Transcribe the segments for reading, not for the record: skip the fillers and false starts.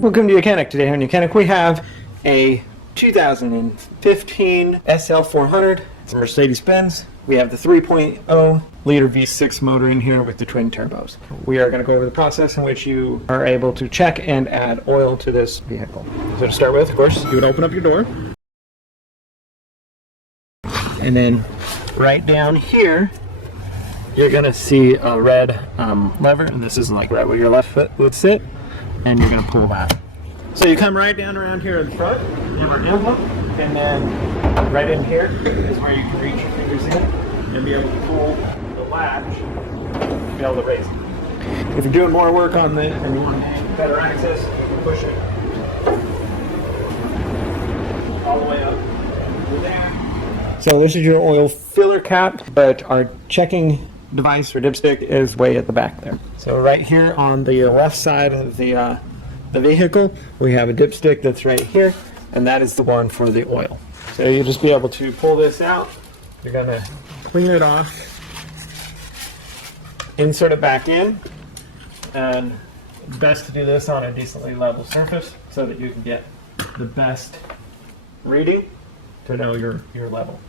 Welcome to YOUCANIC. Today on YOUCANIC we have a 2015 SL400. It's a Mercedes-Benz. We have the 3.0 liter V6 motor in here with the twin turbos. We are going to go over the process in which you are able to check and add oil to this vehicle. So to start with, of course, you would open up your door. And then right down here, you're going to see a red lever. And this is like right where your left foot would sit. And you're going to pull that. So you come right down around here in the front, you have our emblem, and then right in here is where you can reach your fingers in and be able to pull the latch to be able to raise it. If you're doing more work on it and you want better access, you can push it all the way up to there. So this is your oil filler cap, but our checking device or dipstick is way at the back there. So right here on the left side of the vehicle, we have a dipstick that's right here, and that is the one for the oil. So you'll just be able to pull this out. You're gonna clean it off, insert it back in, and best to do this on a decently level surface so that you can get the best reading to know your level.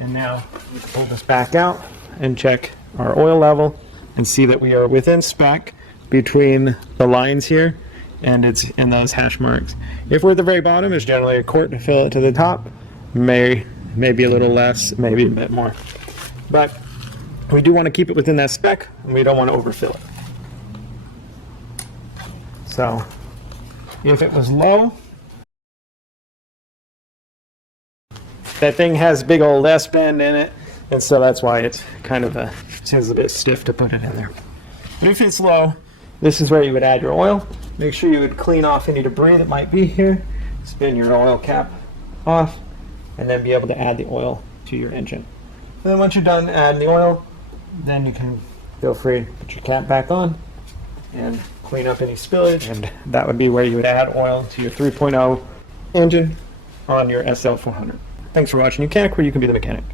And now we pull this back out and check our oil level and see that we are within spec between the lines here and it's in those hash marks. If we're at the very bottom, it's generally a quart to fill it to the top. Maybe a little less, maybe a bit more. But we do want to keep it within that spec and we don't want to overfill it. So if it was low, that thing has big old S bend in it, and so that's why it's kind of seems a bit stiff to put it in there. But if it's low, this is where you would add your oil. Make sure you would clean off any debris that might be here, spin your oil cap off, and then be able to add the oil to your engine. And then once you're done adding the oil, then you can feel free to put your cap back on and clean up any spillage, and that would be where you would add oil to your 3.0 engine on your SL400. Thanks for watching YOUCANIC, where you can be the mechanic.